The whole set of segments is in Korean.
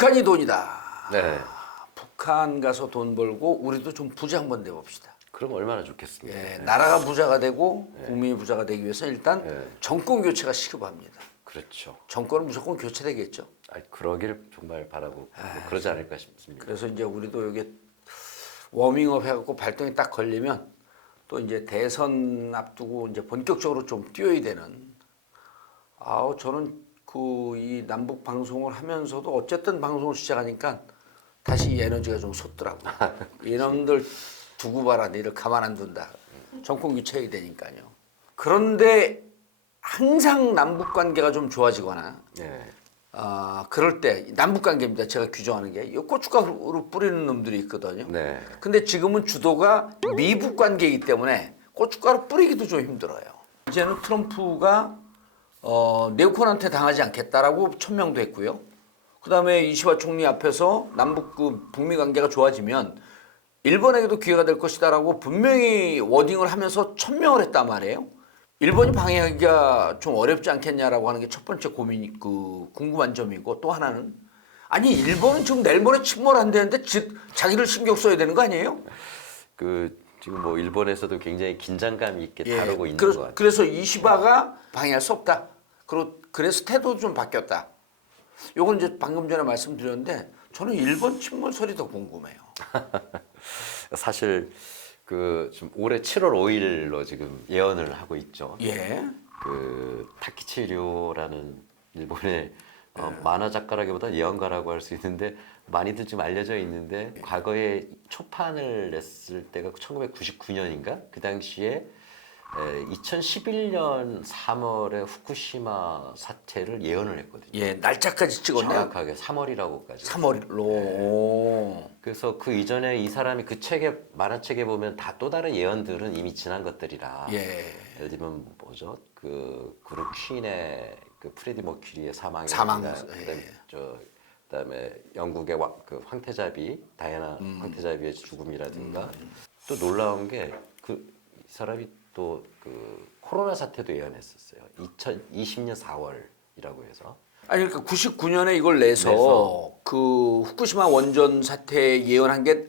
북한이 돈이다. 네. 북한 가서 돈 벌고 우리도 좀 부자 한번 돼봅시다. 그럼 얼마나 좋겠습니까? 예, 나라가 부자가 되고 국민이 부자가 되기 위해서 일단 네. 정권 교체가 시급합니다. 그렇죠. 정권은 무조건 교체되겠죠. 그러길 정말 바라고 뭐 그러지 않을까 싶습니다. 그래서 이제 우리도 여기 워밍업 해갖고 발동이 딱 걸리면 또 이제 대선 앞두고 이제 본격적으로 좀 뛰어야 되는. 저는 그 이 남북 방송을 하면서도 어쨌든 방송을 시작하니까 다시 이 에너지가 좀 솟더라고. 이놈들 두고 봐라, 니를 가만 안 둔다. 정권 교체해야 되니까요. 그런데 항상 남북 관계가 좀 좋아지거나 네. 그럴 때 남북 관계입니다. 제가 규정하는 게 이 고춧가루 뿌리는 놈들이 있거든요. 네. 근데 지금은 주도가 미북 관계이기 때문에 고춧가루 뿌리기도 좀 힘들어요. 이제는 트럼프가 네오콘한테 당하지 않겠다라고 천명도 했고요. 그다음에 이시바 총리 앞에서 남북 북미 관계가 좋아지면 일본에게도 기회가 될 것이다라고 분명히 워딩을 하면서 천명을 했단 말이에요. 일본이 방해하기가 좀 어렵지 않겠냐라고 하는 게 첫 번째 고민이 궁금한 점이고, 또 하나는 아니 일본은 지금 내일 모레 침몰한다는데 자기를 신경 써야 되는 거 아니에요? 지금 뭐 일본에서도 굉장히 긴장감 있게 다루고 있는 것 같아요. 그래서 이시바가 방해할 수 없다. 그래서 태도도 좀 바뀌었다. 요건 이제 방금 전에 말씀드렸는데 저는 일본 침몰 설이 더 궁금해요. 사실 지금 올해 7월 5일로 지금 예언을 하고 있죠. 예. 타키치료라는 일본의 만화 작가라기보다 예언가라고 할 수 있는데, 많이들 좀 알려져 있는데, 과거에 초판을 냈을 때가 1999년인가? 그 당시에 2011년 3월에 후쿠시마 사태를 예언을 했거든요. 예, 날짜까지 찍었네요. 정확하게 3월이라고까지. 3월로. 그래서 그 이전에 이 사람이 그 만화책에 보면 다 또 다른 예언들은 이미 지난 것들이라. 예. 예를 들면 뭐죠? 그룹 퀸의 프레디 머큐리의 사망. 그다음에 영국의 황태자비 다이애나 황태자비의 죽음이라든가. 또 놀라운 게 이 사람이 또 코로나 사태도 예언했었어요. 2020년 4월이라고 해서. 아니 그러니까 99년에 이걸 내서 그 후쿠시마 원전 사태 예언한 게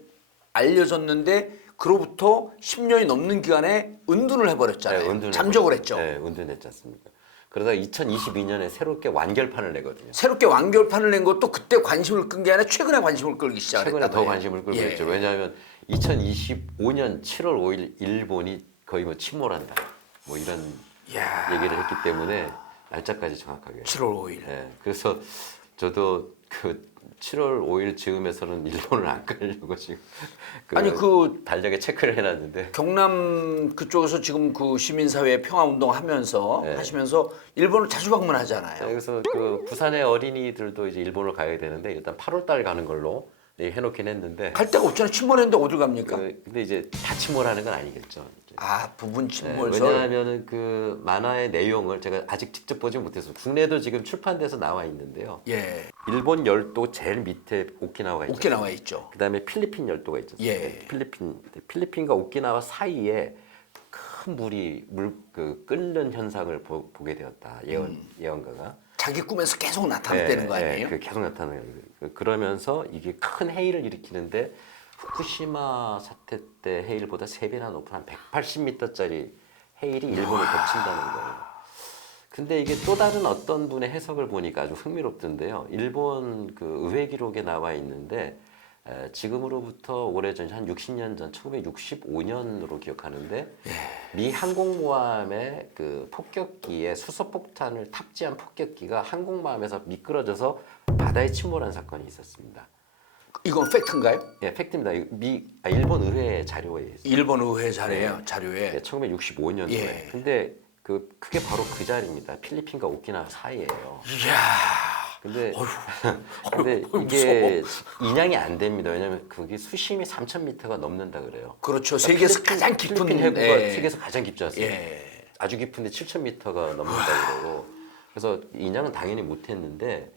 알려졌는데, 그로부터 10년이 넘는 기간에 은둔을 해버렸잖아요. 네, 잠적을 했죠. 네, 은둔했지 않습니까? 그러다가 2022년에 새롭게 완결판을 내거든요. 새롭게 완결판을 낸 것도 그때 관심을 끈 게 아니라 최근에 관심을 끌기 시작했다. 최근에 더 관심을 끌고 예. 있죠. 왜냐하면 2025년 7월 5일 일본이 거의 뭐 침몰한다, 뭐 이런 얘기를 했기 때문에 날짜까지 정확하게. 7월 5일. 네, 그래서 저도 7월 5일 즈음에서는 일본을 안 가려고 지금 아니 달력에 체크를 해놨는데, 경남 그쪽에서 지금 시민사회 평화운동 하면서 하시면서 일본을 자주 방문하잖아요. 그래서 부산의 어린이들도 이제 일본을 가야 되는데 일단 8월달 가는 걸로 해놓긴 했는데, 갈 데가 없잖아요. 침몰했는데 어딜 갑니까? 근데 이제 다 침몰하는 건 아니겠죠. 부분 침몰설. 왜냐하면은 만화의 내용을 제가 아직 직접 보지 못해서, 국내도 지금 출판돼서 나와 있는데요. 예. 일본 열도 제일 밑에 오키나와가 있죠. 오키나와 있죠. 그다음에 필리핀 열도가 있죠. 예. 필리핀과 오키나와 사이에 큰 물이 끓는 현상을 보게 되었다. 예언가가. 자기 꿈에서 계속 나타났다는 거 아니에요? 계속 나타나요. 그러면서 이게 큰 해일을 일으키는데, 후쿠시마 사태 때 해일보다 3배나 높은 한 180m짜리 해일이 일본을 덮친다는 거예요. 근데 이게 또 다른 어떤 분의 해석을 보니까 아주 흥미롭던데요. 일본 의회 기록에 나와 있는데, 지금으로부터 오래전, 한 60년 전, 1965년으로 기억하는데, 미 항공모함의 폭격기에 수소폭탄을 탑재한 폭격기가 항공모함에서 미끄러져서 바다에 침몰한 사건이 있었습니다. 이건 팩트인가요? 예, 팩트입니다. 일본 의회 자료에 있어요. 일본 의회 자료에. 1965년도에. 예. 근데 그게 바로 그 자리입니다. 필리핀과 오키나와 사이예요. 이야. 근데 이게 인양이 안 됩니다. 왜냐하면 그게 수심이 3,000m가 넘는다 그래요. 그렇죠. 세계에서 가장 깊은 필리핀 해구가 세계에서 가장 깊지 않습니까? 예. 아주 깊은데 7,000m가 넘는다 그러고. 그래서 인양은 당연히 못했는데,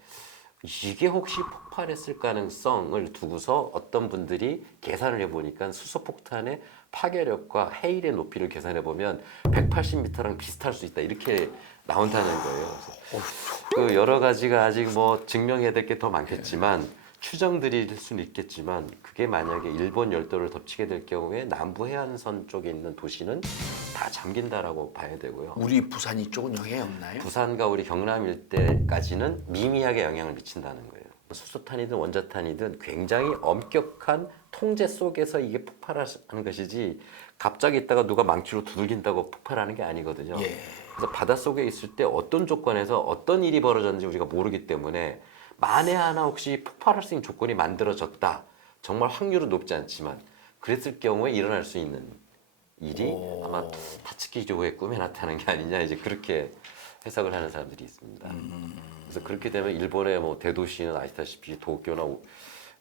이게 혹시 폭발했을 가능성을 두고서 어떤 분들이 계산을 해보니까 수소폭탄의 파괴력과 해일의 높이를 계산해보면 180m랑 비슷할 수 있다, 이렇게 나온다는 거예요. 그래서 여러 가지가 아직 뭐 증명해야 될 게 더 많겠지만, 추정드릴 수는 있겠지만 그게 만약에 일본 열도를 덮치게 될 경우에 남부 해안선 쪽에 있는 도시는 다 잠긴다라고 봐야 되고요. 우리 부산 이쪽은 영향이 없나요? 부산과 우리 경남 일대까지는 미미하게 영향을 미친다는 거예요. 수소탄이든 원자탄이든 굉장히 엄격한 통제 속에서 이게 폭발하는 것이지 갑자기 있다가 누가 망치로 두들긴다고 폭발하는 게 아니거든요. 예. 그래서 바닷속에 있을 때 어떤 조건에서 어떤 일이 벌어졌는지 우리가 모르기 때문에 만에 하나 혹시 폭발할 수 있는 조건이 만들어졌다. 정말 확률은 높지 않지만 그랬을 경우에 일어날 수 있는 일이 아마 타츠키조의 꿈에 나타나는 게 아니냐 이제 그렇게 해석을 하는 사람들이 있습니다. 그래서 그렇게 되면 일본의 뭐 대도시는 아시다시피 도쿄나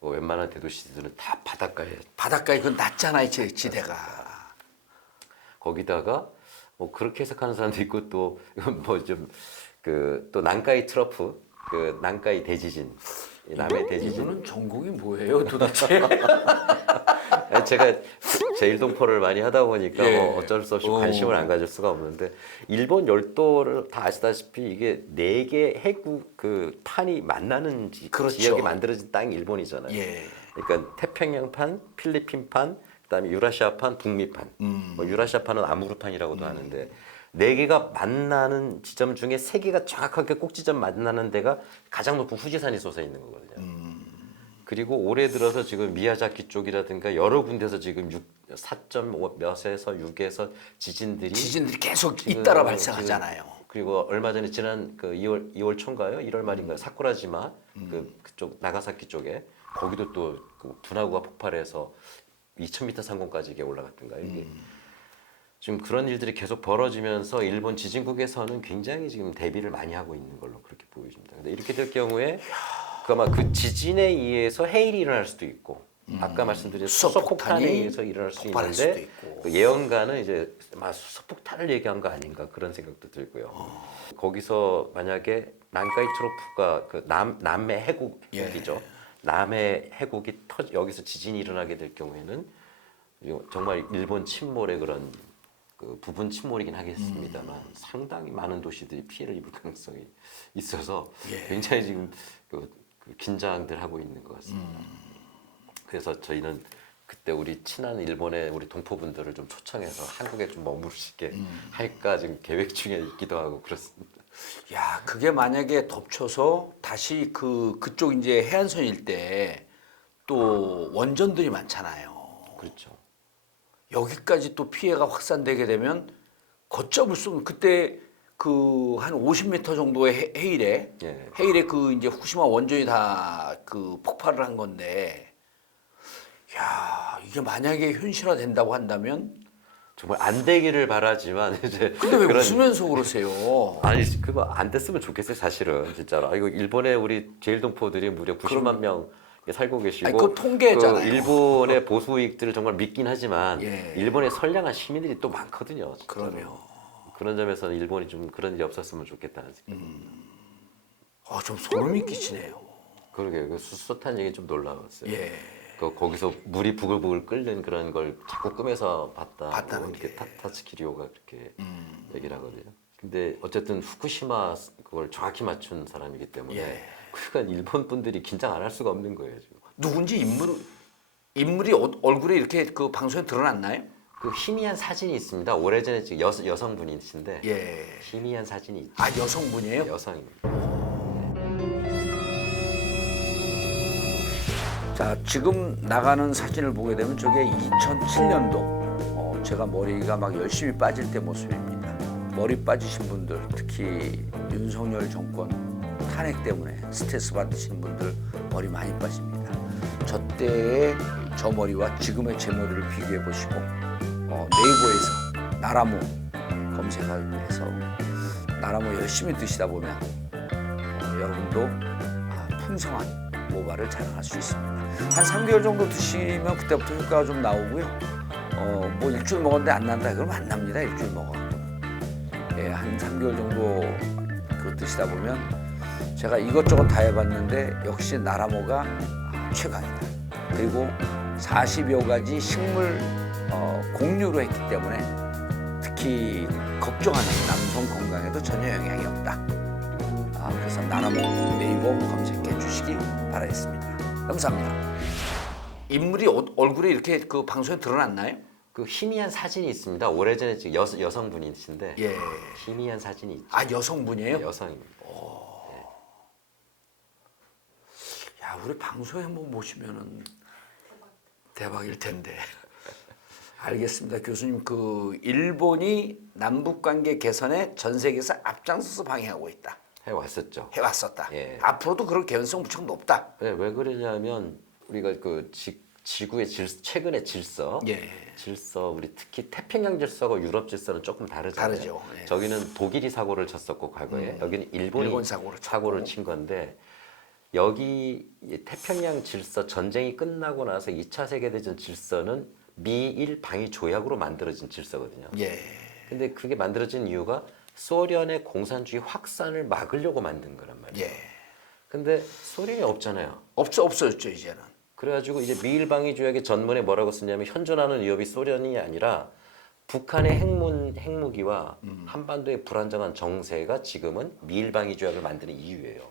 웬만한 대도시들은 다 바닷가에 그건 낮잖아요, 지대가. 거기다가 뭐 그렇게 해석하는 사람도 있고 또 뭐 좀 그 또 난카이 트러프 그 난카이 대지진 남해 대지진 이분은 전공이 뭐예요, 도대체? 제가 제1동포를 많이 하다 보니까 예. 뭐 어쩔 수 없이 관심을 안 가질 수가 없는데 일본 열도를 다 아시다시피 이게 4개 해국 그 판이 만나는 그렇죠. 지역이 만들어진 땅이 일본이잖아요. 예. 그러니까 태평양판, 필리핀판, 그다음에 유라시아판, 북미판. 뭐 유라시아판은 아무르판이라고도 하는데 4개가 만나는 지점 중에 3개가 정확하게 꼭지점 만나는 데가 가장 높은 후지산이 솟아 있는 거거든요. 그리고 올해 들어서 지금 미야자키 쪽이라든가 여러 군데서 지금 4.5 몇에서 6에서 지진들이 계속 지금 잇따라 발생하잖아요. 그리고 얼마 전에 지난 그 2월 초인가요? 1월 말인가요? 사쿠라지마 그쪽 나가사키 쪽에 거기도 또 그 분화구가 폭발해서 2,000m 상공까지 이게 올라갔던가요? 이게 지금 그런 일들이 계속 벌어지면서 일본 지진국에서는 굉장히 지금 대비를 많이 하고 있는 걸로 그렇게 보여집니다. 근데 이렇게 될 경우에 아마 그 지진에 의해서 해일이 일어날 수도 있고 아까 말씀드린 수소폭탄에 의해서 일어날 수 있는데 그 예언가는 이제 아마 수소폭탄을 얘기한 거 아닌가 그런 생각도 들고요. 거기서 만약에 난카이 트로프가 그 남해 해국이죠. 남해 해국이 여기서 지진이 일어나게 될 경우에는 정말 일본 침몰의 그런 그 부분 침몰이긴 하겠습니다만 상당히 많은 도시들이 피해를 입을 가능성이 있어서 굉장히 지금 그 긴장들 하고 있는 것 같습니다. 그래서 저희는 그때 우리 친한 일본의 우리 동포분들을 좀 초청해서 한국에 좀 머무르시게 할까 지금 계획 중에 있기도 하고 그렇습니다. 야, 그게 만약에 덮쳐서 다시 그쪽 이제 해안선 일대 또 원전들이 많잖아요. 그렇죠. 여기까지 또 피해가 확산되게 되면 걷잡을 수 없는 그때 그 한 50m 정도의 해일에 그 이제 후쿠시마 원전이 다 그 폭발을 한 건데, 야, 이게 만약에 현실화 된다고 한다면 정말 안 되기를 바라지만 이제 근데 왜 웃으면서 그러세요? 아니 그거 안 됐으면 좋겠어요 사실은 진짜로. 아, 이거 일본의 우리 제1동포들이 무려 90만 명 살고 계시고 아니, 그건 통계잖아요. 그 일본의 보수 이익들을 정말 믿긴 하지만 예. 일본의 선량한 시민들이 또 많거든요. 진짜로. 그러면 그런 점에서는 일본이 좀 그런 일이 없었으면 좋겠다는 생각. 좀 소름이 끼치네요. 그러게 그 수소탄 얘기 좀 놀라웠어요. 예. 거기서 물이 부글부글 끓는 그런 걸 자꾸 꿈에서 봤다고 이렇게 타츠키리오가 그렇게 얘기를 하거든요. 근데 어쨌든 후쿠시마 그걸 정확히 맞춘 사람이기 때문에 그러니까 일본 분들이 긴장 안 할 수가 없는 거예요. 지금. 누군지 인물이 얼굴에 이렇게 그 방송에 드러났나요? 그 희미한 사진이 있습니다. 오래전에 지금 여성분이신데 예. 희미한 사진이 있죠. 아, 여성분이에요? 여성입니다. 자, 지금 나가는 사진을 보게 되면 저게 2007년도 제가 머리가 막 열심히 빠질 때 모습입니다. 머리 빠지신 분들, 특히 윤석열 정권 탄핵 때문에 스트레스 받으시는 분들 머리 많이 빠집니다. 저 때의 저 머리와 지금의 제 머리를 비교해 보시고 네이버에서 나라모 검색해서 나라모 열심히 드시다 보면 여러분도 풍성한 모발을 자랑할 수 있습니다. 한 3개월 정도 드시면 그때부터 효과가 좀 나오고요. 뭐 일주일 먹었는데 안 난다 그러면 안 납니다. 일주일 먹어갖고는. 예, 한 3개월 정도 그 드시다 보면 제가 이것저것 다 해봤는데 역시 나라모가 최강이다. 그리고 40여 가지 식물 공유로 했기 때문에 특히 걱정하는 남성 건강에도 전혀 영향이 없다. 그래서 나라모 네이버 검색해 주시기 바라겠습니다. 감사합니다. 인물이 얼굴에 이렇게 그 방송에 드러났나요? 그 희미한 사진이 있습니다. 오래전에 지금 여성분이신데 예. 희미한 사진이 있죠. 아 여성분이에요? 여성입니다. 야 우리 방송에 한번 모시면은 대박일 텐데. 알겠습니다. 교수님 그 일본이 남북 관계 개선에 전 세계에서 앞장서서 방해하고 있다. 해왔었죠. 해왔었다. 예. 앞으로도 그럴 개연성 무척 높다. 왜 그러냐면 우리가 그 지구의 최근의 질서, 예. 질서 우리 특히 태평양 질서하고 유럽 질서는 조금 다르잖아요. 다르죠. 예. 저기는 독일이 사고를 쳤었고 과거에 여기는 일본이 일본 사고를 사고를 친 건데 여기 이 태평양 질서 전쟁이 끝나고 나서 2차 세계대전 질서는 미일 방위 조약으로 만들어진 질서거든요. 예. 근데 그게 만들어진 이유가 소련의 공산주의 확산을 막으려고 만든 거란 말이에요. 예. 근데 소련이 없잖아요. 없어졌죠 이제는. 그래가지고 이제 미일 방위 조약의 전문에 뭐라고 쓰냐면 현존하는 위협이 소련이 아니라 북한의 핵무기와 한반도의 불안정한 정세가 지금은 미일 방위 조약을 만드는 이유예요.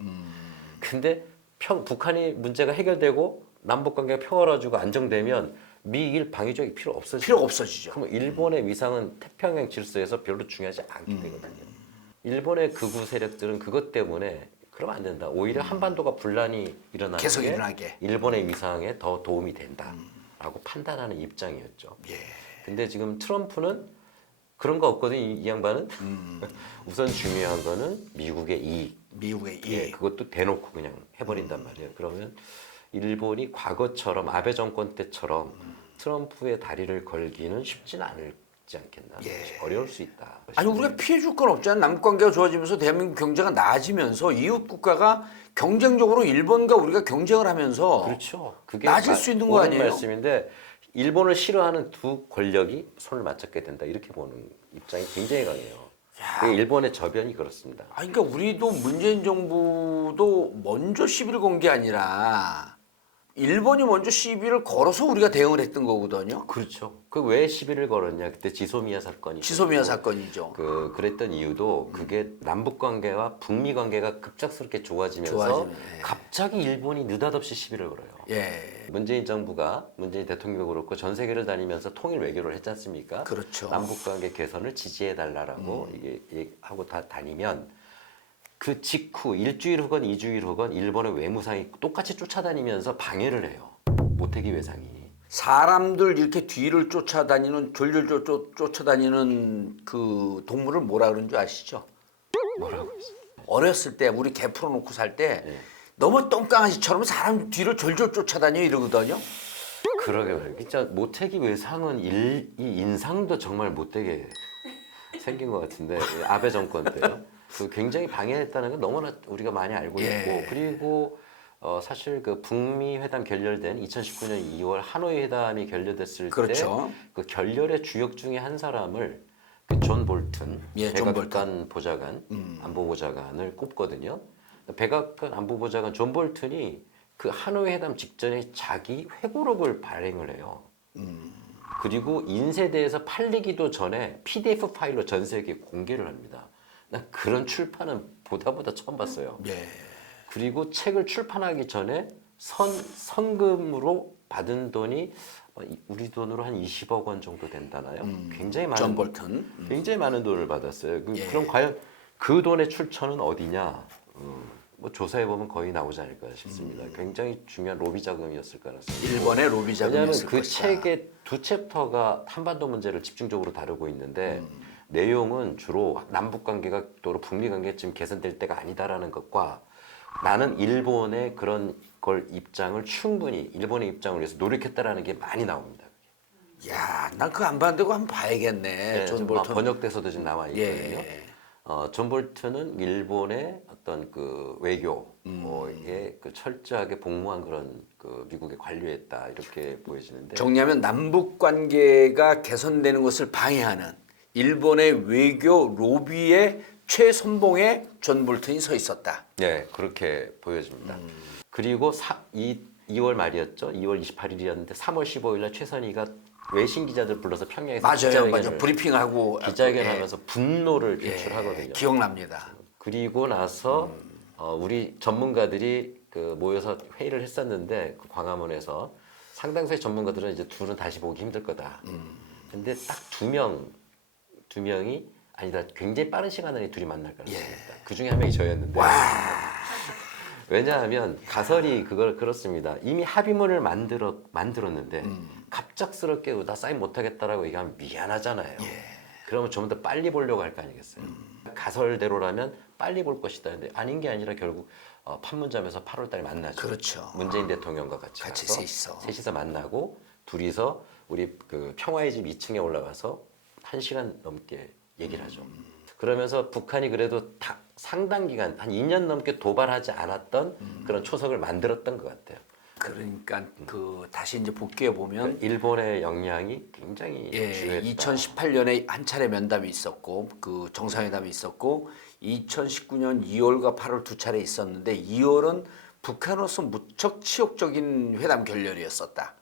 근데 북한이 문제가 해결되고 남북 관계가 평화로워지고 안정되면 미일 방위 조약이 필요 없어지죠. 필요가 없어지죠. 그럼 일본의 위상은 태평양 질서에서 별로 중요하지 않게 되거든요. 일본의 극우 세력들은 그것 때문에 그러면 안 된다. 오히려 한반도가 분란이 일어나는 계속 게 일어나게. 일본의 위상에 더 도움이 된다라고 판단하는 입장이었죠. 예. 근데 지금 트럼프는 그런 거 없거든요. 이 양반은 우선 중요한 거는 미국의 이익. 미국의 예, 그것도 대놓고 그냥 해버린단 말이에요. 그러면 일본이 과거처럼 아베 정권 때처럼 트럼프의 다리를 걸기는 쉽지는 않지 않겠나. 예. 어려울 수 있다. 아니 우리가 피해 줄 건 없잖아요. 남북 관계가 좋아지면서 대한민국 경제가 나아지면서 이웃 국가가 경쟁적으로 일본과 우리가 경쟁을 하면서 그렇죠. 그게 나아질 수 있는 거 옳은 아니에요? 말씀인데 일본을 싫어하는 두 권력이 손을 맞잡게 된다. 이렇게 보는 입장이 굉장히 강해요. 그게 일본의 저변이 그렇습니다. 아 그러니까 우리도 문재인 정부도 먼저 시비를 건 게 아니라 일본이 먼저 시비를 걸어서 우리가 대응을 했던 거거든요. 그렇죠. 그 왜 시비를 걸었냐? 그때 지소미아 사건이. 지소미아 사건이죠. 그랬던 이유도 그게 남북 관계와 북미 관계가 급작스럽게 좋아지면서 좋아지네. 갑자기 일본이 느닷없이 시비를 걸어요. 예. 문재인 정부가 문재인 대통령도 그렇고 전 세계를 다니면서 통일 외교를 했지 않습니까? 그렇죠. 남북 관계 개선을 지지해 달라라고 이게 하고 다 다니면 그 직후 일주일 후건 이주일 후건 일본의 외무상이 똑같이 쫓아다니면서 방해를 해요. 모태기 외상이. 사람들 이렇게 뒤를 쫓아다니는 졸졸 쫓아다니는 그 동물을 뭐라 그러는 줄 아시죠? 뭐라고 했어요? 어렸을 때 우리 개 풀어놓고 살 때 네. 너무 똥강아지처럼 사람 뒤를 졸졸 쫓아다녀 이러거든요. 그러게 말이에요. 진짜 모태기 외상은 이 인상도 정말 못되게 생긴 것 같은데 아베 정권 때요. 그 굉장히 방해했다는 건 너무나 우리가 많이 알고 있고 예. 그리고 사실 그 북미 회담 결렬된 2019년 2월 하노이 회담이 결렬됐을 그렇죠. 때 그 결렬의 주역 중에 한 사람을 그 존 볼튼 예, 존 백악관 보좌관 안보 보좌관을 꼽거든요. 백악관 안보 보좌관 존 볼튼이 그 하노이 회담 직전에 자기 회고록을 발행을 해요. 그리고 인쇄대에서 팔리기도 전에 PDF 파일로 전 세계에 공개를 합니다. 난 그런 출판은 보다 처음 봤어요. 예. 그리고 책을 출판하기 전에 선금으로 받은 돈이 우리 돈으로 한 20억 원 정도 된다나요? 굉장히 많은 존 볼튼. 굉장히 많은 돈을 받았어요. 예. 그럼 과연 그 돈의 출처는 어디냐? 뭐 조사해 보면 거의 나오지 않을까 싶습니다. 굉장히 중요한 로비 자금이었을 가능성이. 일본의 로비 왜냐하면 자금이었을 그 것이다. 책의 두 챕터가 한반도 문제를 집중적으로 다루고 있는데 내용은 주로 남북 관계가 또 북미 관계가 지금 개선될 때가 아니다라는 것과 나는 일본의 그런 걸 입장을 충분히 일본의 입장을 위해서 노력했다라는 게 많이 나옵니다. 야, 난 그거 안 봤는데 그거 한번 봐야겠네. 네, 존 좀 볼튼. 번역돼서도 지금 나와 있거든요. 예. 존 볼튼은 일본의 어떤 그 외교에 그 철저하게 복무한 그런 그 미국의 관료였다 이렇게 보여지는데 정리하면 남북 관계가 개선되는 것을 방해하는 일본의 외교 로비의 최선봉에 존 볼튼이 서 있었다. 네 그렇게 보여집니다. 그리고 2월 말이었죠. 2월 28일이었는데 3월 15일 날 최선희가 외신 기자들 불러서 평양에서 맞아요. 브리핑하고 기자회견하면서 분노를 예, 표출하거든요. 기억납니다. 그리고 나서 우리 전문가들이 그 모여서 회의를 했었는데 그 광화문에서 상당수의 전문가들은 이제 둘은 다시 보기 힘들 거다. 근데 딱 두 명이 아니다. 굉장히 빠른 시간 안에 둘이 만날 가능성이 있다. 그 중에 한 명이 저였는데. 왜냐하면 가설이 그렇습니다. 이미 합의문을 만들었는데 갑작스럽게 나 사인 못하겠다라고 얘기하면 미안하잖아요. 그러면 좀 더 빨리 보려고 할 거 아니겠어요. 가설대로라면 빨리 볼 것이다. 근데 아닌 게 아니라 결국 판문점에서 8월 달에 만나죠. 그렇죠. 문재인 대통령과 같이 가서 셋이서 만나고 둘이서 우리 그 평화의 집 2층에 올라가서 1시간 넘게 얘기를 하죠. 그러면서 북한이 그래도 상당 기간 한 2년 넘게 도발하지 않았던 그런 초석을 만들었던 것 같아요. 그러니까 그 다시 이제 복귀해 보면 일본의 역량이 굉장히 중요했다. 2018년에 한 차례 면담이 있었고 그 정상회담이 있었고 2019년 2월과 8월 두 차례 있었는데 2월은 북한으로서 무척 치욕적인 회담 결렬이었었다.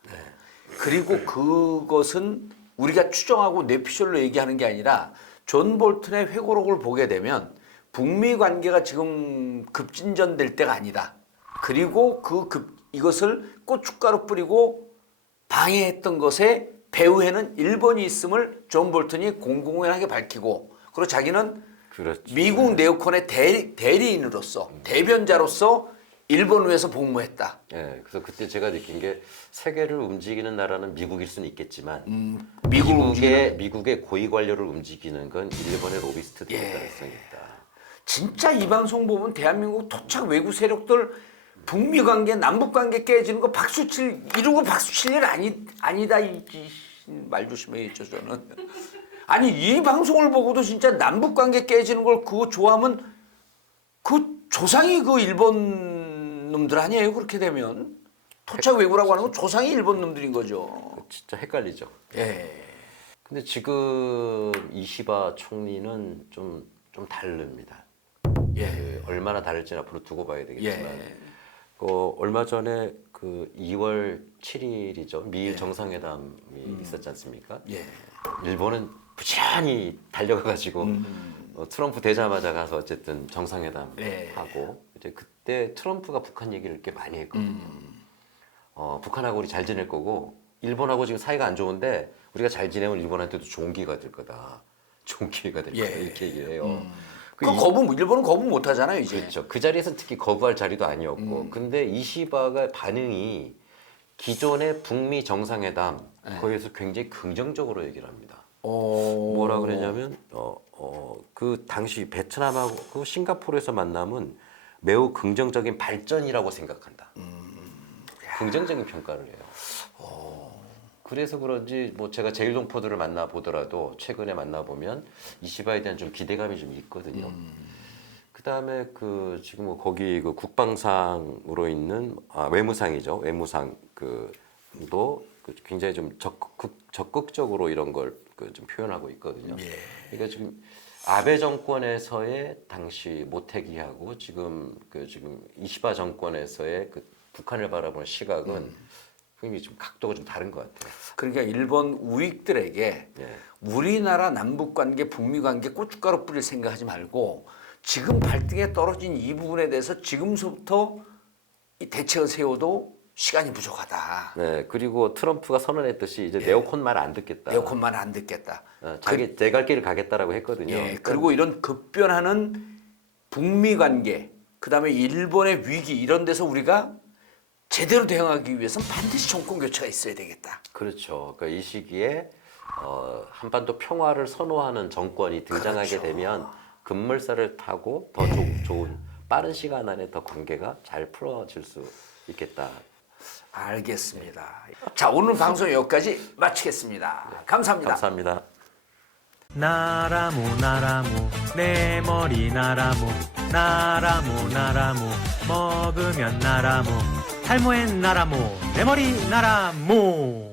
그리고 그것은 우리가 추정하고 뇌피셜로 얘기하는 게 아니라 존 볼튼의 회고록을 보게 되면 북미 관계가 지금 급진전될 때가 아니다. 그리고 이것을 고춧가루 뿌리고 방해했던 것에 배후에는 일본이 있음을 존 볼튼이 공공연하게 밝히고 그리고 자기는 그렇죠. 미국 네오콘의 대리인으로서 대변자로서 일본을 위해서 복무했다. 네, 그래서 그때 제가 느낀 게 세계를 움직이는 나라는 미국일 수는 있겠지만 미국의 고위 관료를 움직이는 건 일본의 로비스트들일 가능성이 있다. 진짜 이 방송 보면 대한민국 토착 외국 세력들 북미 관계, 남북 관계 깨지는 거 이러고 박수 칠 일 아니다. 말 조심해야죠 저는. 아니 이 방송을 보고도 진짜 남북 관계 깨지는 걸 그거 좋아하면 그 조상이 그 일본 놈들 아니에요? 그렇게 되면 토착 외구라고 하는 건 조상이 일본 놈들인 거죠. 진짜 헷갈리죠. 예. 근데 지금 이시바 총리는 좀 다릅니다. 그 얼마나 다를지는 앞으로 두고 봐야 되겠지만. 얼마 전에 그 2월 7일이죠. 미일 정상회담이 있었지 않습니까? 일본은 부지런히 달려가가지고 트럼프 되자마자 가서 어쨌든 정상회담 하고 이제 그때 트럼프가 북한 얘기를 꽤 많이 했거든요. 북한하고 우리 잘 지낼 거고 일본하고 지금 사이가 안 좋은데 우리가 잘 지내면 일본한테도 좋은 기회가 될 거다. 좋은 기회가 될 거다. 이렇게 얘기를 해요. 일본은 거부 못 하잖아요, 이제. 그렇죠. 그 자리에서 특히 거부할 자리도 아니었고. 근데 이시바가 반응이 기존의 북미 정상회담 거기에서 굉장히 긍정적으로 얘기를 합니다. 뭐라 그러냐면 그 당시 베트남하고 싱가포르에서 만남은 매우 긍정적인 발전이라고 생각한다. 긍정적인 평가를 해요. 그래서 그런지 뭐 제가 제일동포들을 만나 보더라도 최근에 만나 보면 이시바에 대한 좀 기대감이 좀 있거든요. 그다음에 그 지금 뭐 거기 그 국방상으로 있는 외무상이죠. 외무상 그도 굉장히 좀 적극적으로 이런 걸 좀 표현하고 있거든요. 그러니까 지금 아베 정권에서의 당시 모태기하고 지금 이시바 정권에서의 그 북한을 바라보는 시각은 굉장히 좀 각도가 좀 다른 것 같아요. 그러니까 일본 우익들에게 우리나라 남북 관계, 북미 관계 고춧가루 뿌릴 생각하지 말고 지금 발등에 떨어진 이 부분에 대해서 지금서부터 이 대책을 세워도 시간이 부족하다. 네, 그리고 트럼프가 선언했듯이 이제 네오콘 말 안 듣겠다. 네오콘 말 안 듣겠다. 자기 내 갈 길을 가겠다라고 했거든요. 그리고 이런 급변하는 북미 관계, 그다음에 일본의 위기 이런 데서 우리가 제대로 대응하기 위해서는 반드시 정권 교체가 있어야 되겠다. 그렇죠. 그러니까 이 시기에 한반도 평화를 선호하는 정권이 등장하게 되면 급물살을 타고 더 좋은 빠른 시간 안에 더 관계가 잘 풀어질 수 있겠다. 알겠습니다. 자, 오늘 방송 여기까지 마치겠습니다. 감사합니다. 감사합니다. 나라무 나라무 내 머리 나라무 나라무 나라무 먹으면 나라무 탈모엔 나라무 내 머리 나라무